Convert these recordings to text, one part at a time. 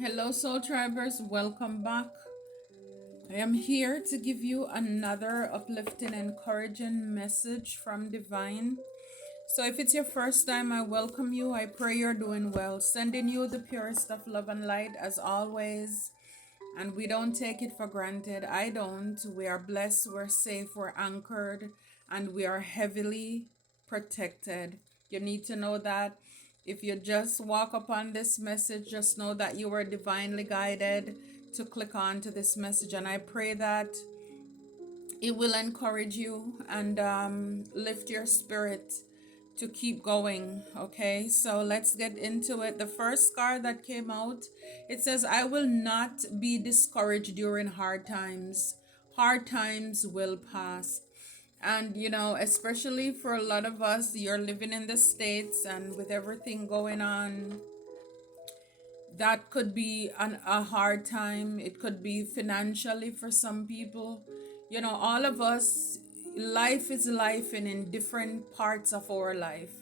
Hello, Soul Tribers. Welcome back. I am here to give you another uplifting, encouraging message from Divine. So, if it's your first time, I welcome you. I pray you're doing well. Sending you the purest of love and light as always. And we don't take it for granted. I don't. We are blessed, we're safe, we're anchored, and we are heavily protected. You need to know that. If you just walk upon this message, just know that you were divinely guided to click on to this message. And I pray that it will encourage you and lift your spirit to keep going. Okay, so let's get into it. The first card that came out, it says, I will not be discouraged during hard times. Hard times will pass. And especially for a lot of us, you're living in the States, and with everything going on, that could be a hard time. It could be financially for some people. All of us, life is life, and in different parts of our life.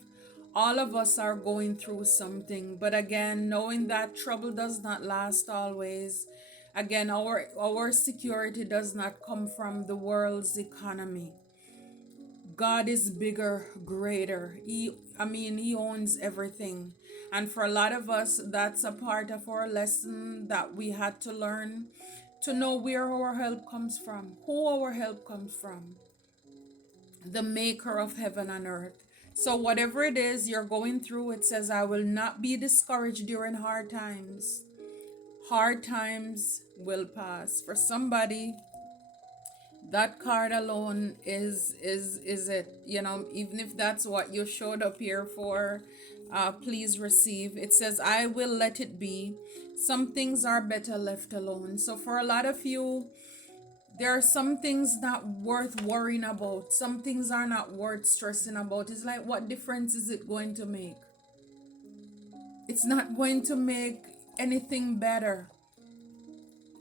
All of us are going through something. But again, knowing that trouble does not last always. Again, our security does not come from the world's economy. God is bigger, greater. He owns everything. And for a lot of us, that's a part of our lesson that we had to learn, to know where our help comes from, who our help comes from, the maker of heaven and earth. So whatever it is you're going through, it says, I will not be discouraged during hard times. Hard times will pass. For somebody, that card alone is it. Even if that's what you showed up here for, please receive. It says, I will let it be. Some things are better left alone. So for a lot of you, there are some things not worth worrying about. Some things are not worth stressing about. It's like, what difference is it going to make? It's not going to make anything better.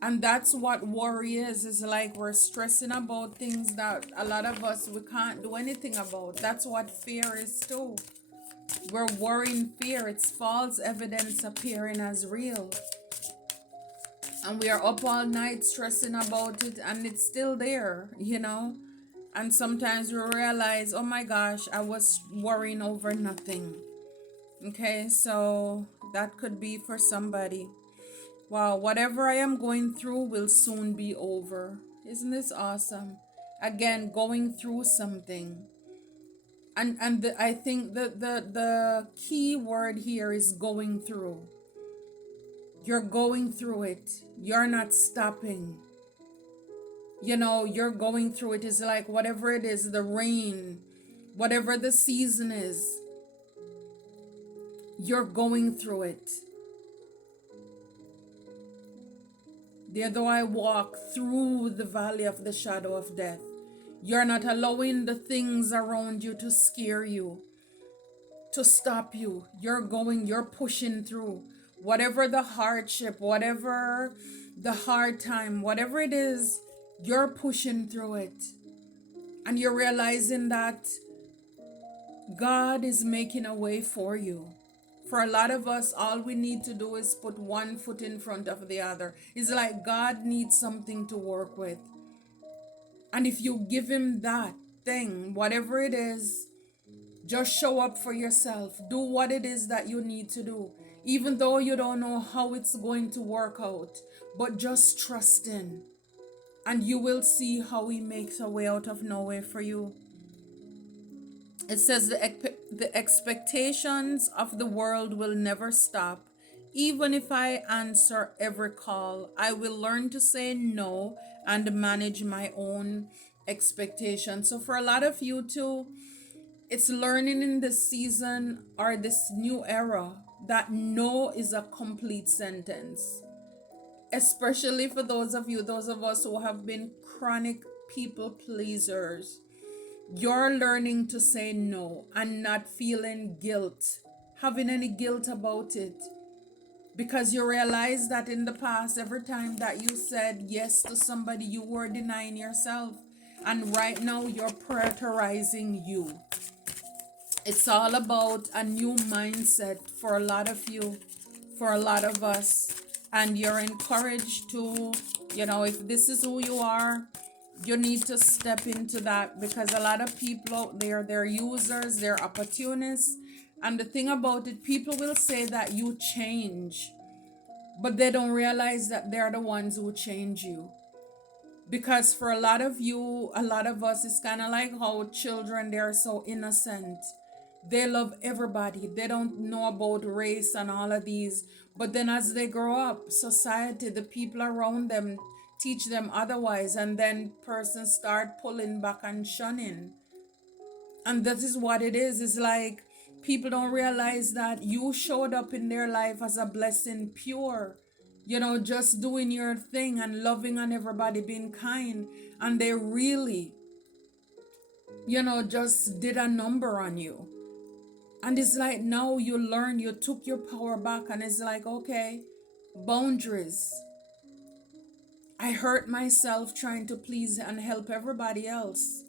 And that's what worry is like we're stressing about things that a lot of us, we can't do anything about. That's what fear is too. We're worrying fear. It's false evidence appearing as real. And we are up all night stressing about it, and it's still there. And sometimes we realize, oh my gosh, I was worrying over nothing. Okay, so that could be for somebody. Wow, whatever I am going through will soon be over. Isn't this awesome? Again, going through something. And I think the key word here is going through. You're going through it. You're not stopping. You're going through it. It's like whatever it is, the rain, whatever the season is, you're going through it. There though I walk through the valley of the shadow of death, you're not allowing the things around you to scare you, to stop you. You're pushing through. Whatever the hardship, whatever the hard time, whatever it is, you're pushing through it. And you're realizing that God is making a way for you. For a lot of us, all we need to do is put one foot in front of the other. It's like God needs something to work with. And if you give him that thing, whatever it is, just show up for yourself. Do what it is that you need to do. Even though you don't know how it's going to work out, but just trust in. And you will see how he makes a way out of nowhere for you. It says the expectations of the world will never stop. Even if I answer every call, I will learn to say no and manage my own expectations. So for a lot of you too, it's learning in this season or this new era that no is a complete sentence. Especially for those of us who have been chronic people pleasers. You're learning to say no and not feeling guilt, having any guilt about it. Because you realize that in the past, every time that you said yes to somebody, you were denying yourself. And right now, you're prioritizing you. It's all about a new mindset for a lot of you. for a lot of us. And you're encouraged to, if this is who you are, you need to step into that, because a lot of people out there, they're users, they're opportunists. And the thing about it, people will say that you change, but they don't realize that they're the ones who change you. Because for a lot of you, a lot of us, it's kind of like how children, they're so innocent. They love everybody. They don't know about race and all of these. But then as they grow up, society, the people around them teach them otherwise. And then persons start pulling back and shunning. And that is what it is. It's like people don't realize that you showed up in their life as a blessing, pure, just doing your thing and loving on everybody, being kind. And they really, just did a number on you. And it's like now you learn, you took your power back, and it's like, okay, boundaries. I hurt myself trying to please and help everybody else.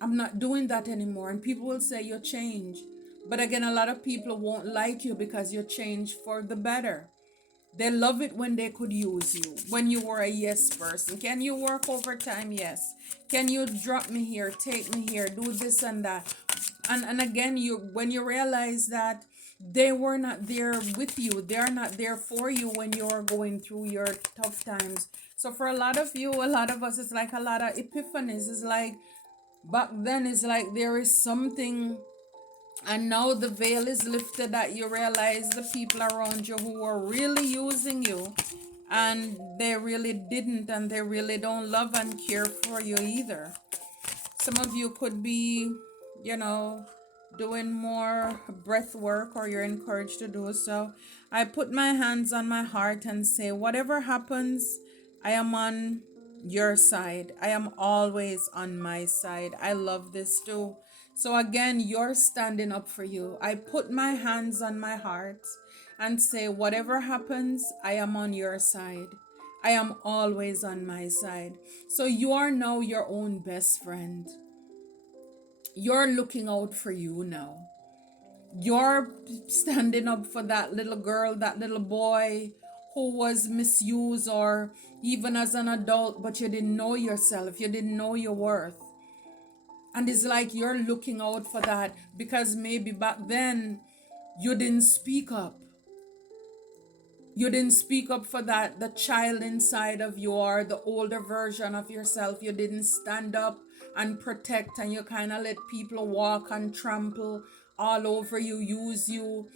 I'm not doing that anymore. And people will say you change. But again, a lot of people won't like you because you change for the better. They love it when they could use you, when you were a yes person. Can you work overtime? Yes. Can you drop me here, take me here, do this and that? And again, when you realize that they were not there with you, they're not there for you when you're going through your tough times. So for a lot of you, a lot of us, it's like a lot of epiphanies. It's like back then, it's like there is something, and now the veil is lifted, that you realize the people around you who are really using you, and they really didn't, and they really don't love and care for you either. Some of you could be, doing more breath work, or you're encouraged to do so. I put my hands on my heart and say, whatever happens, I am on your side. I am always on my side. I love this too. So again, you're standing up for you. I put my hands on my heart and say, whatever happens, I am on your side. I am always on my side. So you are now your own best friend. You're looking out for you now. You're standing up for that little girl, that little boy who was misused, or even as an adult, but you didn't know yourself. You didn't know your worth. And it's like you're looking out for that, because maybe back then you didn't speak up. You didn't speak up for that, the child inside of you, or the older version of yourself. You didn't stand up and protect, and you kind of let people walk and trample all over you, use you.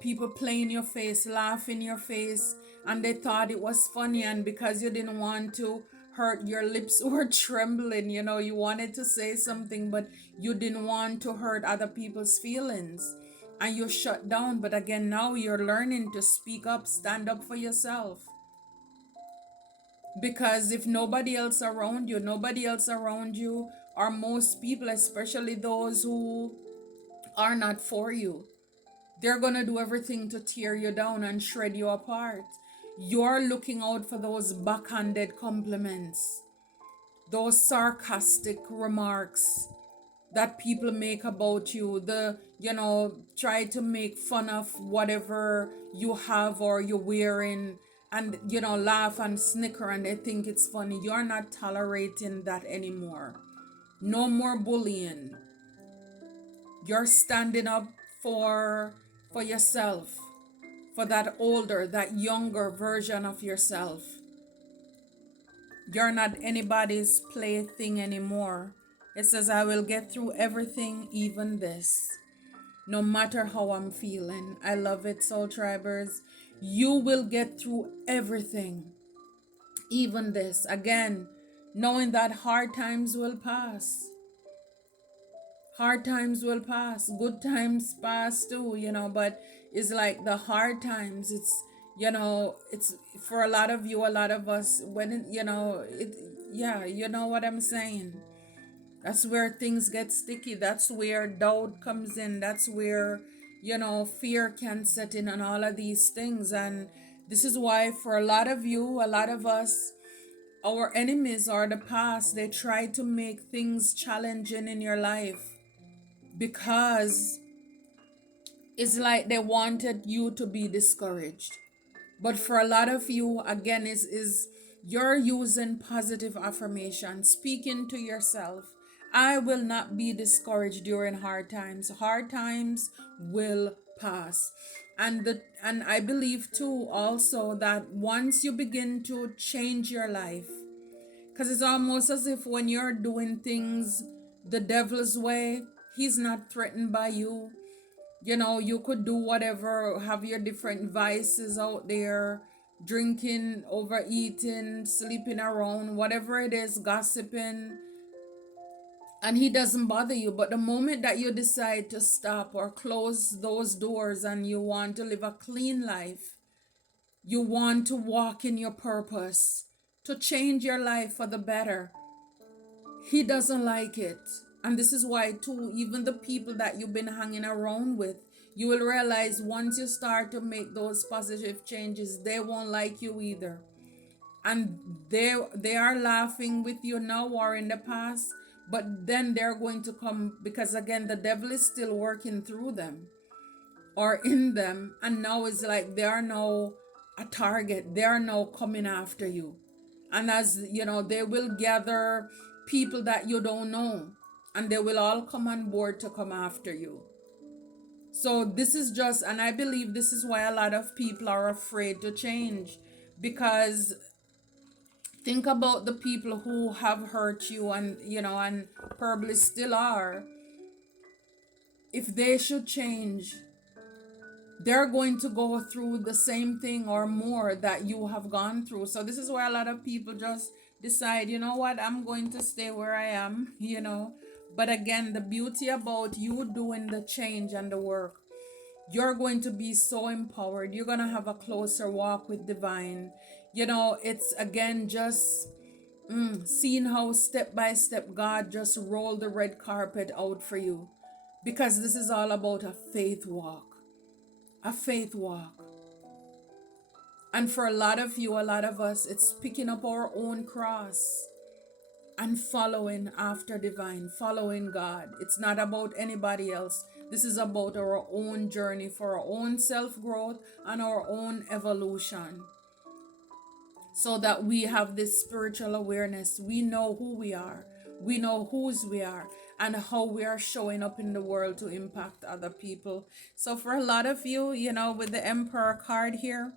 People play in your face, laugh in your face, and they thought it was funny. And because you didn't want to hurt, your lips were trembling. You wanted to say something, but you didn't want to hurt other people's feelings, and you shut down. But again, now you're learning to speak up, stand up for yourself. Because if nobody else around you, or most people, especially those who are not for you, they're gonna do everything to tear you down and shred you apart. You're looking out for those backhanded compliments, those sarcastic remarks that people make about you, try to make fun of whatever you have or you're wearing, and laugh and snicker, and they think it's funny. You're not tolerating that anymore. No more bullying. You're standing up for yourself, for that older, that younger version of yourself. You're not anybody's plaything anymore. It says, I will get through everything, even this, no matter how I'm feeling. I love it, Soul Tribers. You will get through everything, even this. Again, knowing that hard times will pass. Hard times will pass. Good times pass too, but it's like the hard times, it's for a lot of you, a lot of us, when you know what I'm saying. That's where things get sticky. That's where doubt comes in. That's where, fear can set in, and all of these things. And this is why for a lot of you, a lot of us, our enemies are the past. They try to make things challenging in your life, because It's like they wanted you to be discouraged. But for a lot of you, again, is you're using positive affirmation, speaking to yourself. I will not be discouraged during hard times. Hard times will pass. And I believe too also that once you begin to change your life, because it's almost as if when you're doing things the devil's way, he's not threatened by you. You know, you could do whatever, have your different vices out there, drinking, overeating, sleeping around, whatever it is, gossiping, and he doesn't bother you. But the moment that you decide to stop or close those doors and you want to live a clean life, you want to walk in your purpose, to change your life for the better, he doesn't like it. And this is why, too, even the people that you've been hanging around with, you will realize once you start to make those positive changes, they won't like you either. And they are laughing with you now or in the past, but then they're going to come, because again, the devil is still working through them or in them, and now it's like they are now a target. They are now coming after you. And as you know, they will gather people that you don't know, and they will all come on board to come after you. So this is just, and I believe this is why a lot of people are afraid to change, because think about the people who have hurt you, and you know, and probably still are. If they should change, they're going to go through the same thing or more that you have gone through. So this is why a lot of people just decide, you know what, I'm going to stay where I am, you know. But again, the beauty about you doing the change and the work, you're going to be so empowered. You're going to have a closer walk with divine. You know, it's again just seeing how step by step God just rolled the red carpet out for you. Because this is all about a faith walk. A faith walk. And for a lot of you, a lot of us, it's picking up our own cross and following after divine, following God. It's not about anybody else. This is about our own journey for our own self-growth and our own evolution. So that we have this spiritual awareness. We know who we are. We know whose we are and how we are showing up in the world to impact other people. So for a lot of you, you know, with the Emperor card here,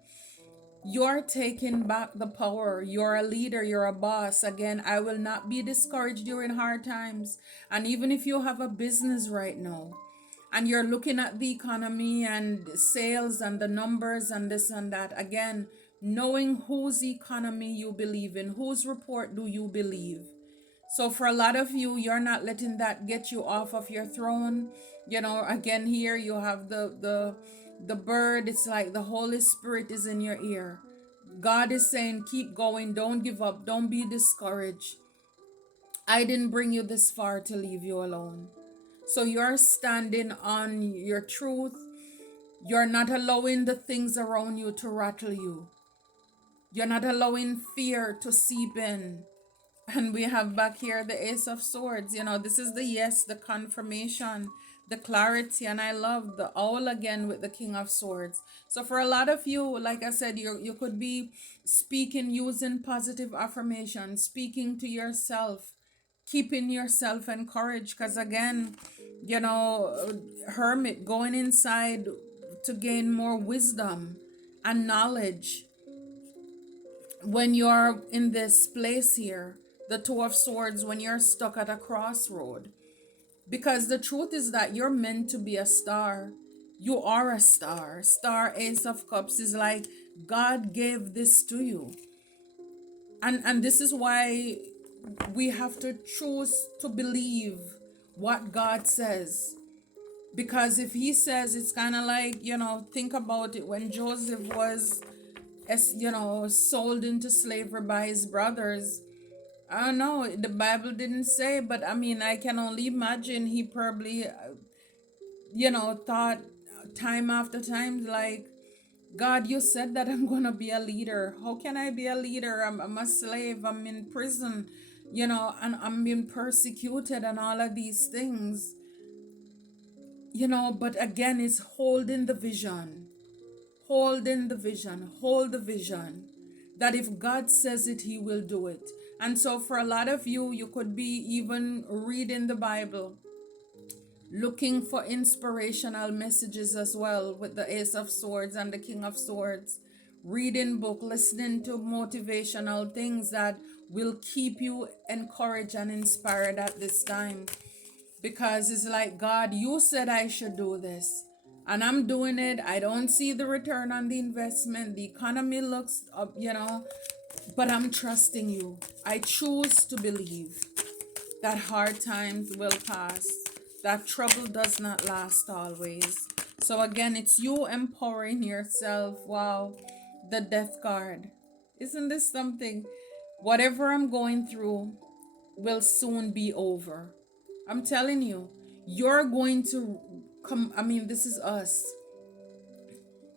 you're taking back the power. You're a leader. You're a boss. Again, I will not be discouraged during hard times. And even if you have a business right now and you're looking at the economy and sales and the numbers and this and that, again, knowing whose economy you believe in, whose report do you believe. So for a lot of you, you're not letting that get you off of your throne. You know, again, here you have the bird. It's like the Holy Spirit is in your ear. God is saying, keep going, don't give up, don't be discouraged. I didn't bring you this far to leave you alone. So you're standing on your truth. You're not allowing the things around you to rattle you. You're not allowing fear to seep in. And we have back here the Ace of Swords. You know, this is the yes, the confirmation, the clarity. And I love the owl again with the King of Swords. So for a lot of you, like I said, you could be speaking, using positive affirmation, speaking to yourself, keeping yourself encouraged. Because again, you know, hermit, going inside to gain more wisdom and knowledge. When you're in this place here, the Two of Swords, when you're stuck at a crossroad, because the truth is that you're meant to be a star. You are a star. Star, Ace of Cups is like God gave this to you. And this is why we have to choose to believe what God says. Because if he says, it's kind of like, you know, think about it, when Joseph was, you know, sold into slavery by his brothers. I don't know, the Bible didn't say, but I mean, I can only imagine he probably, you know, thought time after time, like, God, you said that I'm going to be a leader. How can I be a leader? I'm a slave. I'm in prison, you know, and I'm being persecuted and all of these things. But again, it's holding the vision. Holding the vision. Hold the vision. That if God says it, He will do it. And so, for a lot of you, you could be even reading the Bible, looking for inspirational messages as well with the Ace of Swords and the King of Swords. Reading book, listening to motivational things that will keep you encouraged and inspired at this time. Because it's like, God, you said I should do this. And I'm doing it. I don't see the return on the investment. The economy looks up, but I'm trusting you. I choose to believe that hard times will pass, that trouble does not last always. So again, it's you empowering yourself. Wow, the death card. Isn't this something? Whatever I'm going through will soon be over. I'm telling you, you're going to come. I mean, this is us.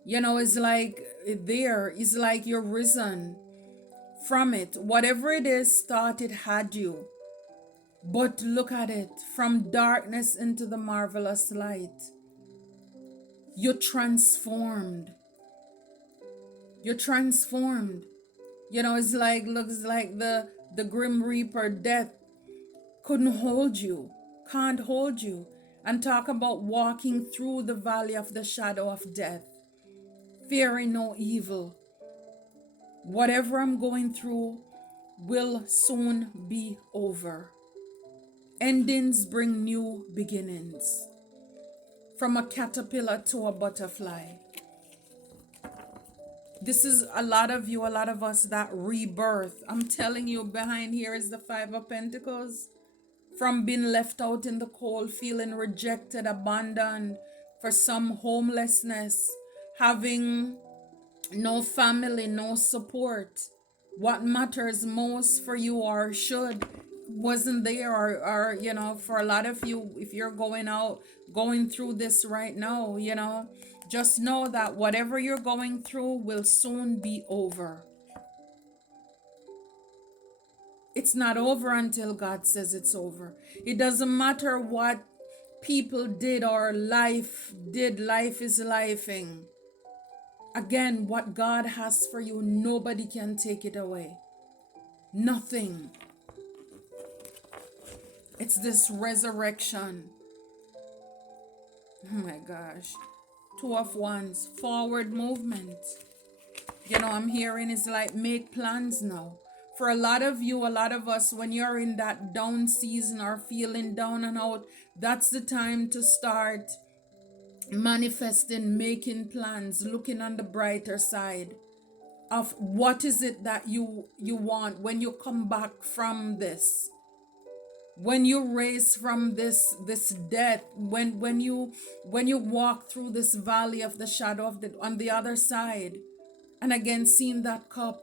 It's like it's like you're risen from it. Whatever it is, thought it had you. But look at it, from darkness into the marvelous light. You're transformed. You're transformed. It's like, looks like the Grim Reaper, death, couldn't hold you, can't hold you. And talk about walking through the valley of the shadow of death, fearing no evil. Whatever I'm going through will soon be over. Endings bring new beginnings. From a caterpillar to a butterfly. This is a lot of us, that rebirth. I'm telling you, behind here is the Five of Pentacles. From being left out in the cold, feeling rejected, abandoned, for some homelessness, having no family, no support. What matters most for you, or should, wasn't there, or for a lot of you, if you're going through this right now, just know that whatever you're going through will soon be over. It's not over until God says it's over. It doesn't matter what people did or life did. Life is lifing. Again, what God has for you, nobody can take it away. Nothing. It's this resurrection. Oh my gosh. Two of Wands, forward movement. I'm hearing is like, make plans now. For a lot of you, a lot of us, when you're in that down season or feeling down and out, that's the time to start manifesting, making plans, looking on the brighter side of what is it that you want when you come back from this. When you raise from this death, when you walk through this valley of the shadow of death, on the other side, and again seeing that cup,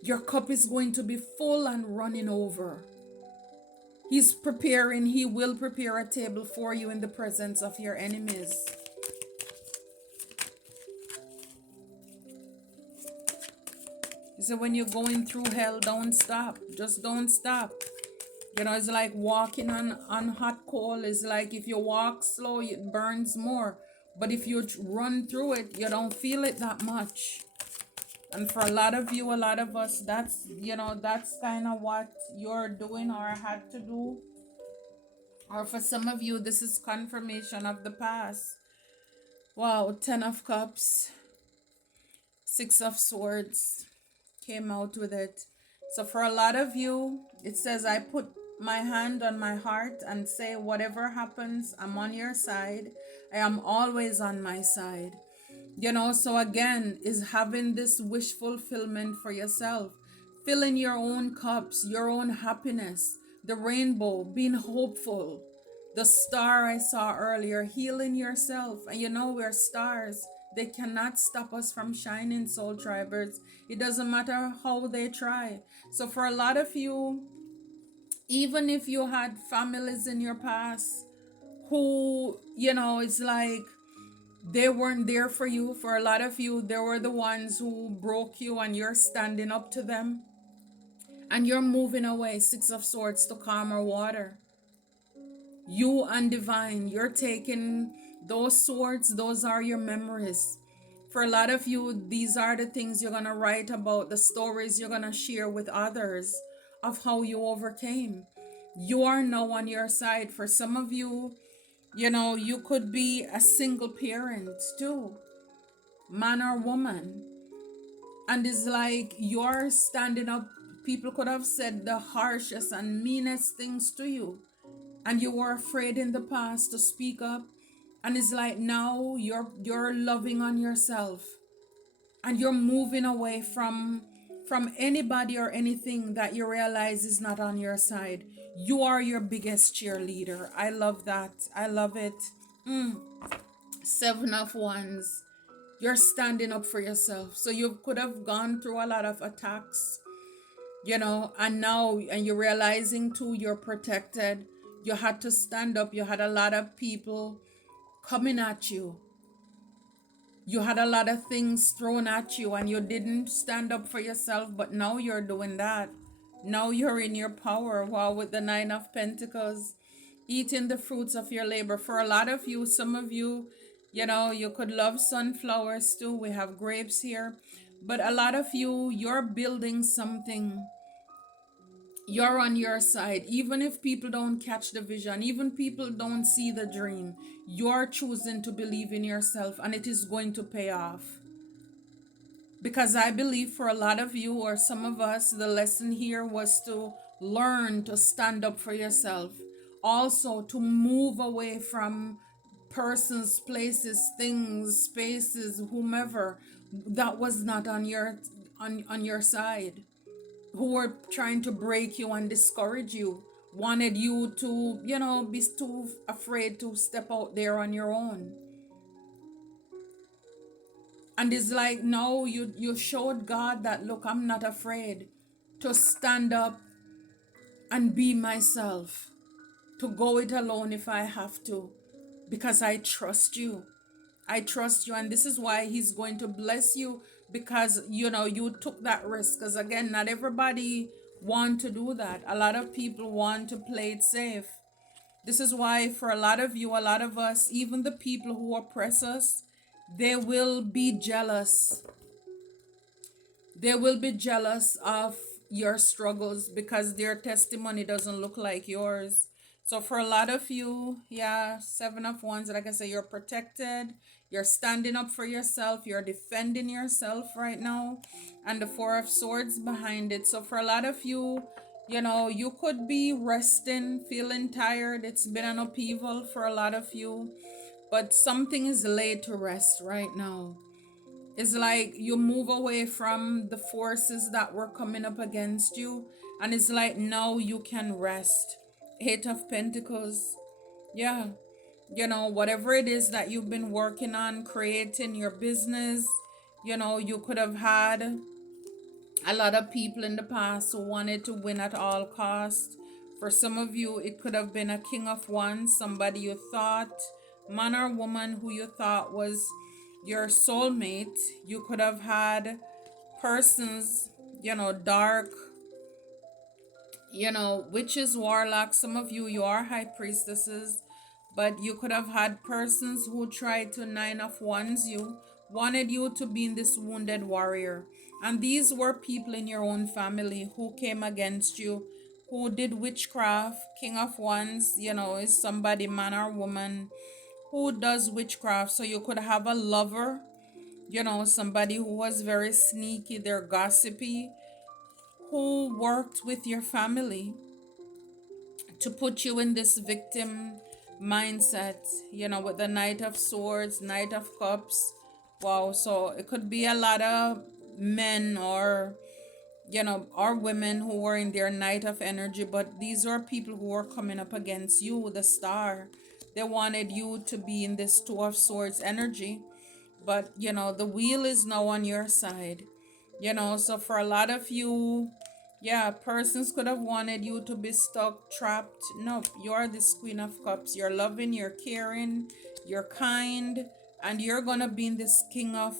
your cup is going to be full and running over. He will prepare a table for you in the presence of your enemies. He said, when you're going through hell, don't stop. Just don't stop. It's like walking on hot coal. It's like if you walk slow, it burns more. But if you run through it, you don't feel it that much. And for a lot of you, a lot of us, that's kind of what you're doing or had to do. Or for some of you, this is confirmation of the past. Wow, 10 of Cups, 6 of Swords came out with it. So for a lot of you, it says, I put my hand on my heart and say, whatever happens, I'm on your side. I am always on my side. So again, is having this wish fulfillment for yourself, filling your own cups, your own happiness, the rainbow, being hopeful, the star I saw earlier, healing yourself. And we're stars. They cannot stop us from shining, soul tribers. It doesn't matter how they try. So for a lot of you, even if you had families in your past who, it's like, they weren't there for you. For a lot of you, they were the ones who broke you, and you're standing up to them. And you're moving away, 6 of Swords, to calmer water. You and divine, you're taking those swords, those are your memories. For a lot of you, these are the things you're going to write about, the stories you're going to share with others of how you overcame. You are now on your side. For some of you, you could be a single parent too, man or woman. And it's like you're standing up. People could have said the harshest and meanest things to you, and you were afraid in the past to speak up. And it's like now you're loving on yourself, and you're moving away from anybody or anything that you realize is not on your side. You are your biggest cheerleader. I love that. I love it. Seven of Wands. You're standing up for yourself. So you could have gone through a lot of attacks, and now, and you're realizing too, you're protected. You had to stand up. You had a lot of people coming at you. You had a lot of things thrown at you, and you didn't stand up for yourself, but now you're doing that. Now you're in your power. Wow, with the Nine of Pentacles, eating the fruits of your labor. For a lot of you, some of you, you could love sunflowers too. We have grapes here. But a lot of you, you're building something. You're on your side. Even if people don't catch the vision, even people don't see the dream, you're choosing to believe in yourself, and it is going to pay off. Because I believe for a lot of you, or some of us, the lesson here was to learn to stand up for yourself. Also to move away from persons, places, things, spaces, whomever that was not on your side, who were trying to break you and discourage you, wanted you to, be too afraid to step out there on your own. And it's like, no, you showed God that, look, I'm not afraid to stand up and be myself, to go it alone if I have to, because I trust you. I trust you, and this is why he's going to bless you, because you took that risk. Because again, not everybody want to do that. A lot of people want to play it safe. This is why for a lot of you, a lot of us, even the people who oppress us, they will be jealous. They will be jealous of your struggles because their testimony doesn't look like yours. So for a lot of you, yeah, Seven of Wands, like I say, you're protected. You're standing up for yourself. You're defending yourself right now. And the Four of Swords behind it. So for a lot of you, you could be resting, feeling tired. It's been an upheaval for a lot of you. But something is laid to rest right now. It's like you move away from the forces that were coming up against you. And it's like now you can rest. Eight of Pentacles. Yeah. Whatever it is that you've been working on, creating your business, you could have had a lot of people in the past who wanted to win at all costs. For some of you, it could have been a King of Wands, somebody you thought, man or woman who you thought was your soulmate. You could have had persons, dark, witches, warlocks. Some of you, you are high priestesses, but you could have had persons who tried to Nine of Wands you, wanted you to be in this wounded warrior. And these were people in your own family who came against you, who did witchcraft. King of Wands, is somebody, man or woman, who does witchcraft. So you could have a lover, somebody who was very sneaky, they're gossipy, who worked with your family to put you in this victim mindset, with the Knight of Swords, Knight of Cups. Wow, so it could be a lot of men or women who were in their Knight of energy, but these are people who are coming up against you, the Star. They wanted you to be in this Two of Swords energy, but the wheel is now on your side. So for a lot of you, yeah, persons could have wanted you to be stuck, trapped. No, you're this Queen of Cups. You're loving, you're caring, you're kind, and you're gonna be in this King of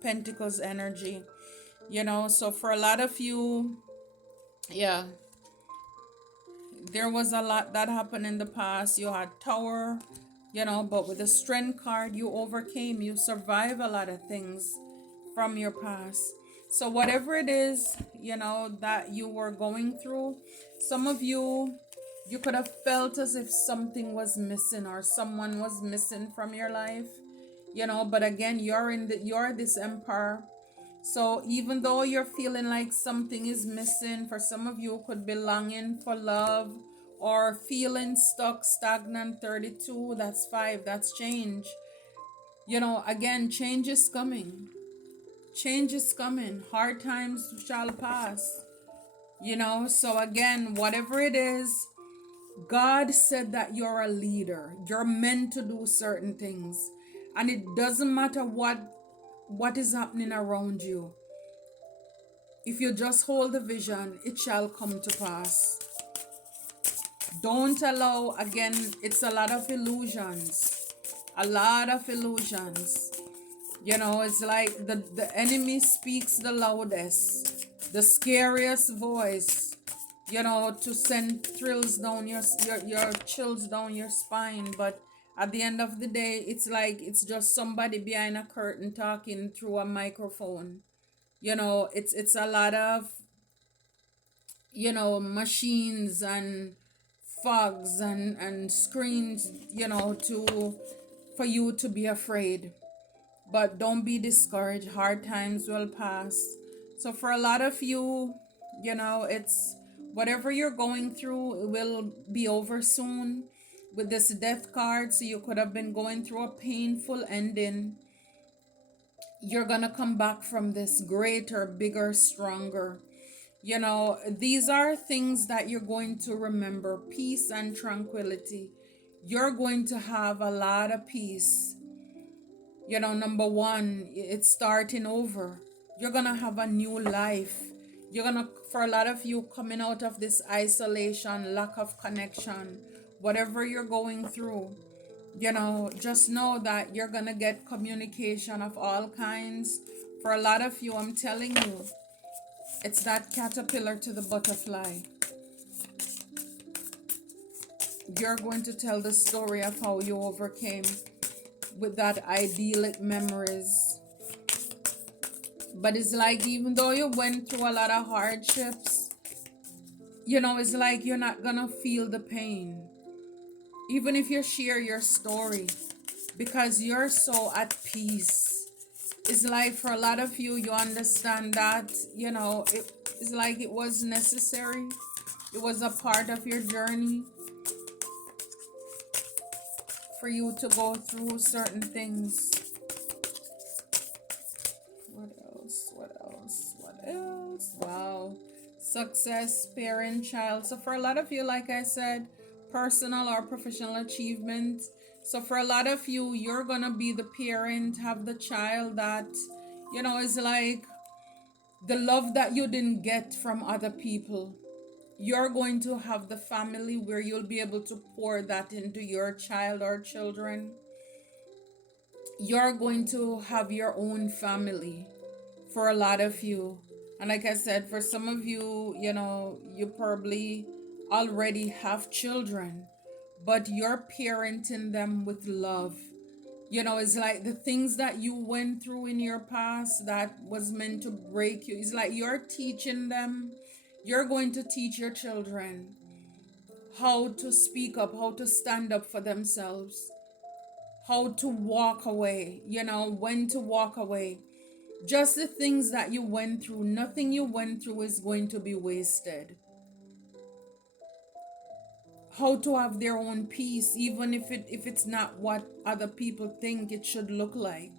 Pentacles energy. So for a lot of you, yeah, there was a lot that happened in the past. You had Tower, but with the Strength card, you overcame, you survived a lot of things from your past. So whatever it is, that you were going through, some of you could have felt as if something was missing or someone was missing from your life, but again, you're this emperor. So even though you're feeling like something is missing, for some of you could be longing for love or feeling stuck, stagnant. 32, that's 5, that's change. Again, change is coming. Change is coming. Hard times shall pass. So again, whatever it is, God said that you're a leader. You're meant to do certain things. And it doesn't matter what is happening around you. If you just hold the vision, it shall come to pass. Don't allow, again, it's a lot of illusions. A lot of illusions. It's like the enemy speaks the loudest, the scariest voice, to send thrills down your chills down your spine. But at the end of the day, it's like it's just somebody behind a curtain talking through a microphone. It's a lot of machines and fogs and screens, to for you to be afraid. But don't be discouraged. Hard times will pass. So for a lot of you, it's whatever you're going through, it will be over soon. With this death card, so you could have been going through a painful ending. You're gonna come back from this greater, bigger, stronger. These are things that you're going to remember. Peace and tranquility. You're going to have a lot of peace. Number one, it's starting over. You're gonna have a new life. For a lot of you, coming out of this isolation, lack of connection, whatever you're going through, just know that you're gonna get communication of all kinds. For a lot of you, I'm telling you, it's that caterpillar to the butterfly. You're going to tell the story of how you overcame with that idyllic memories. But it's like, even though you went through a lot of hardships, it's like you're not gonna feel the pain. Even if you share your story, because you're so at peace. It's like for a lot of you, you understand that, it's like it was necessary. It was a part of your journey for you to go through certain things. What else? Wow. Success, parent, child. So for a lot of you, like I said, personal or professional achievement. So for a lot of you, you're gonna be the parent, have the child that, is like the love that you didn't get from other people. You're going to have the family where you'll be able to pour that into your child or children. You're going to have your own family for a lot of you. And like I said, for some of you, you probably already have children, but you're parenting them with love. It's like the things that you went through in your past that was meant to break you. It's like you're teaching them. You're going to teach your children how to speak up, how to stand up for themselves, how to walk away, when to walk away. Just the things that you went through, nothing you went through is going to be wasted. How to have their own peace, even if it's not what other people think it should look like.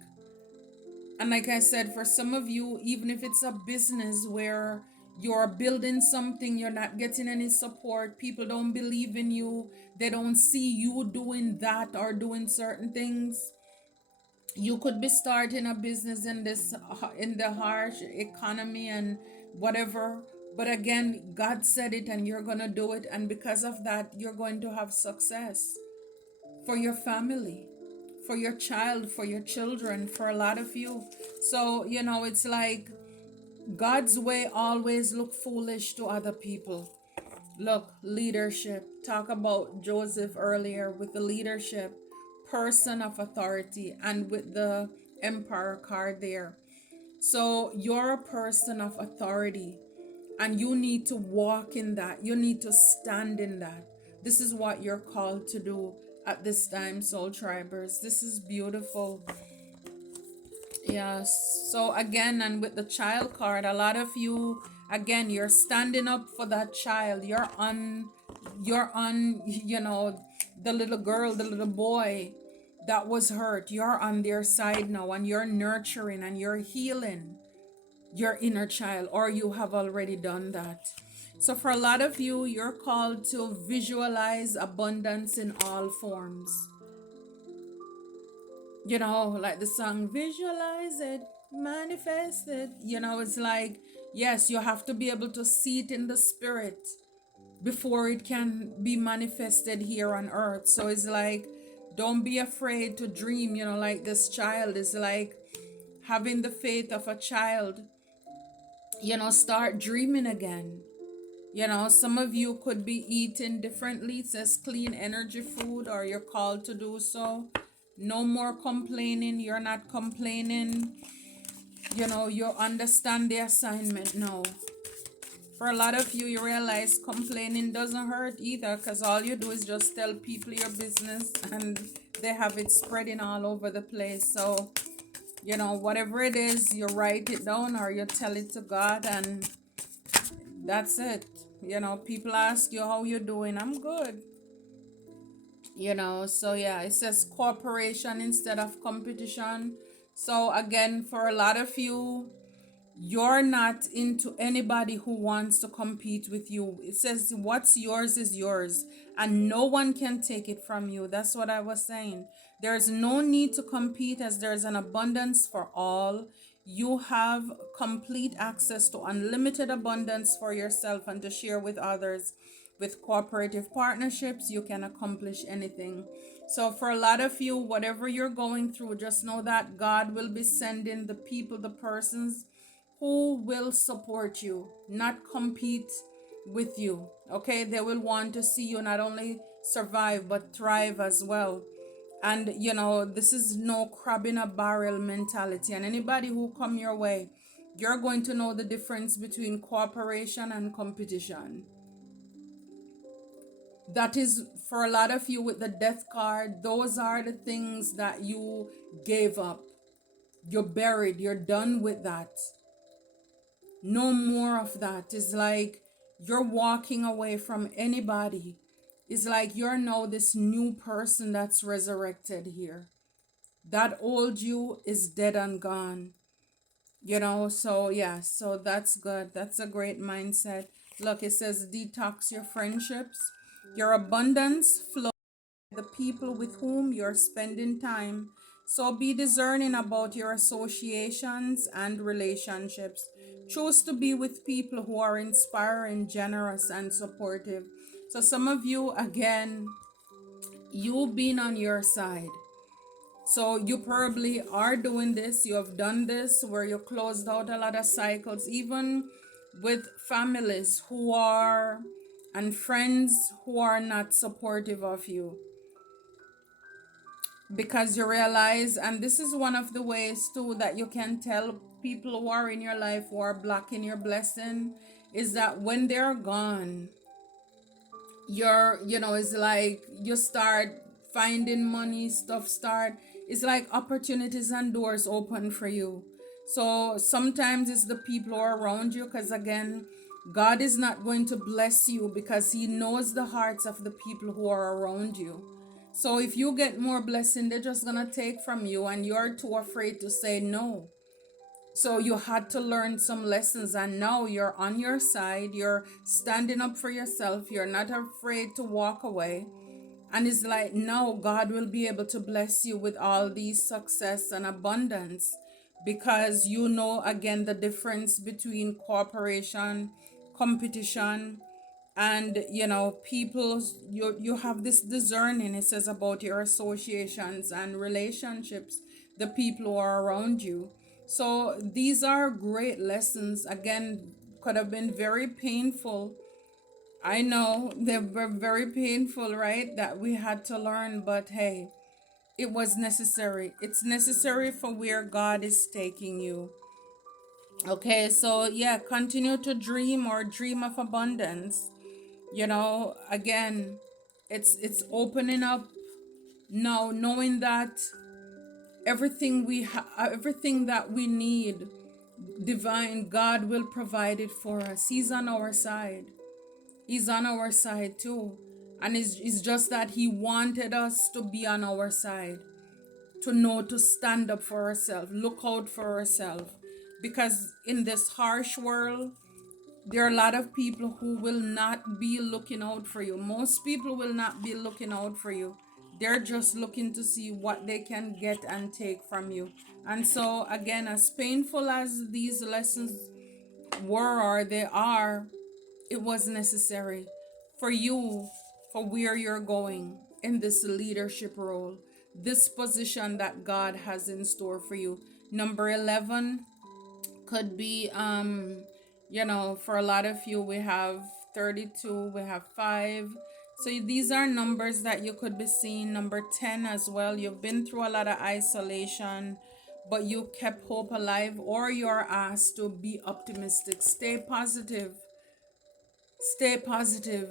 And like I said, for some of you, even if it's a business where you're building something, you're not getting any support, people don't believe in you, they don't see you doing that or doing certain things. You could be starting a business in the harsh economy and whatever, but again, God said it and you're gonna do it, and because of that, you're going to have success for your family, for your child, for your children, for a lot of you. So it's like God's way always look foolish to other people. Look, leadership. Talk about Joseph earlier with the leadership, person of authority, and with the emperor card there. So you're a person of authority, and you need to walk in that. You need to stand in that. This is what you're called to do at this time, soul tribers. This is beautiful. Yes. So again, and with the child card, a lot of you, again, you're standing up for that child. You're on, the little girl, the little boy that was hurt. You're on their side now, and you're nurturing and you're healing your inner child, or you have already done that. So for a lot of you, you're called to visualize abundance in all forms. Like the song, visualize it, manifest it. It's like, yes, you have to be able to see it in the spirit before it can be manifested here on earth. So it's like, don't be afraid to dream, like this child is like having the faith of a child. Start dreaming again. Some of you could be eating differently. It says clean energy food, or you're called to do so. No more complaining. You're not complaining. You understand the assignment now. For a lot of you, you realize complaining doesn't hurt either, because all you do is just tell people your business and they have it spreading all over the place. So, whatever it is, you write it down or you tell it to God, and that's it. People ask you how you're doing. I'm good. So yeah, it says cooperation instead of competition. So again, for a lot of you, you're not into anybody who wants to compete with you. It says what's yours is yours, and no one can take it from you. That's what I was saying. There's no need to compete, as there's an abundance for all. You have complete access to unlimited abundance for yourself and to share with others. With cooperative partnerships, you can accomplish anything. So for a lot of you, whatever you're going through, just know that God will be sending the people, the persons who will support you, not compete with you. Okay, they will want to see you not only survive but thrive as well. And this is no crab in a barrel mentality. And anybody who come your way, you're going to know the difference between cooperation and competition. That is, for a lot of you with the death card, those are the things that you gave up. You're buried. You're done with that. No more of that. It's like you're walking away from anybody. It's like you're now this new person that's resurrected here. That old you is dead and gone. So yeah, so that's good. That's a great mindset. Look, it says detox your friendships. Your abundance flow the people with whom you're spending time. So be discerning about your associations and relationships. Choose to be with people who are inspiring, generous, and supportive. So some of you, again, you've been on your side. So you probably are doing this. You have done this where you closed out a lot of cycles, even with families who are and friends who are not supportive of you, because you realize, and this is one of the ways too that you can tell people who are in your life who are blocking your blessing, is that when they're gone, it's like you start finding money, it's like opportunities and doors open for you. So sometimes it's the people who are around you, because again, God is not going to bless you because he knows the hearts of the people who are around you. So if you get more blessing, they're just gonna take from you, and you're too afraid to say no. So you had to learn some lessons, and now you're on your side. You're standing up for yourself. You're not afraid to walk away. And it's like now God will be able to bless you with all these success and abundance, because you know again the difference between cooperation, competition, and people. You have this discerning, it says, about your associations and relationships, the people who are around you. So these are great lessons. Again, could have been very painful I know they were very painful, right? That we had to learn, but hey, it was necessary. It's necessary for where God is taking you. Okay, so yeah, continue to dream or dream of abundance. Again, it's opening up now, knowing that everything that we need, divine God will provide it for us. He's on our side. He's on our side too. And it's just that he wanted us to be on our side, to know to stand up for ourselves, look out for ourselves. Because in this harsh world, there are a lot of people who will not be looking out for you. Most people will not be looking out for you. They're just looking to see what they can get and take from you. And so, again, as painful as these lessons were or they are, it was necessary for you, for where you're going in this leadership role, this position that God has in store for you. Number 11 could be for a lot of you we have 32, we have 5. So these are numbers that you could be seeing. Number 10 as well. You've been through a lot of isolation, but you kept hope alive, or you're asked to be optimistic. Stay positive. Stay positive.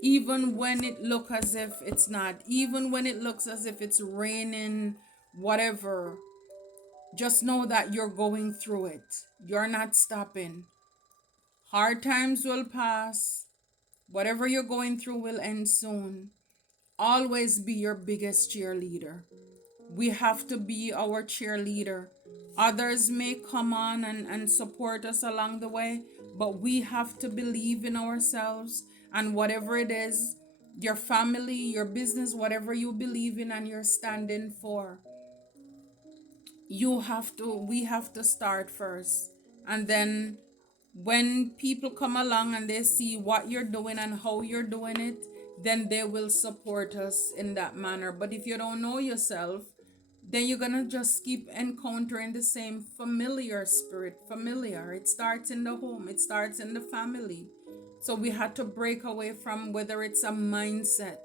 Even when it looks as if it's not, even when it looks as if it's raining, whatever, just know that you're going through it. You're not stopping. Hard times will pass. Whatever you're going through will end soon. Always be your biggest cheerleader. We have to be our cheerleader. Others may come on and support us along the way, but we have to believe in ourselves, and whatever it is, your family, your business, whatever you believe in and you're standing for, we have to start first. And then when people come along and they see what you're doing and how you're doing it, then they will support us in that manner. But if you don't know yourself, then you're gonna just keep encountering the same familiar spirit. Familiar, it starts in the home, it starts in the family. So we had to break away from whether it's a mindset.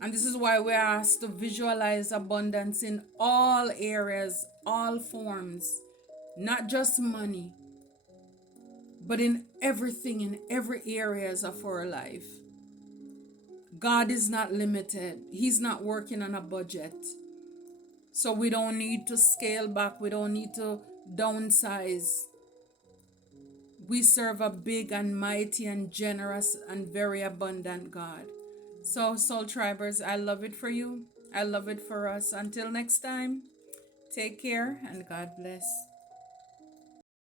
And this is why we're asked to visualize abundance in all areas, all forms, not just money, but in everything, in every areas of our life. God is not limited. He's not working on a budget. So we don't need to scale back. We don't need to downsize. We serve a big and mighty and generous and very abundant God. So, Soul Tribers, I love it for you. I love it for us. Until next time, take care and God bless.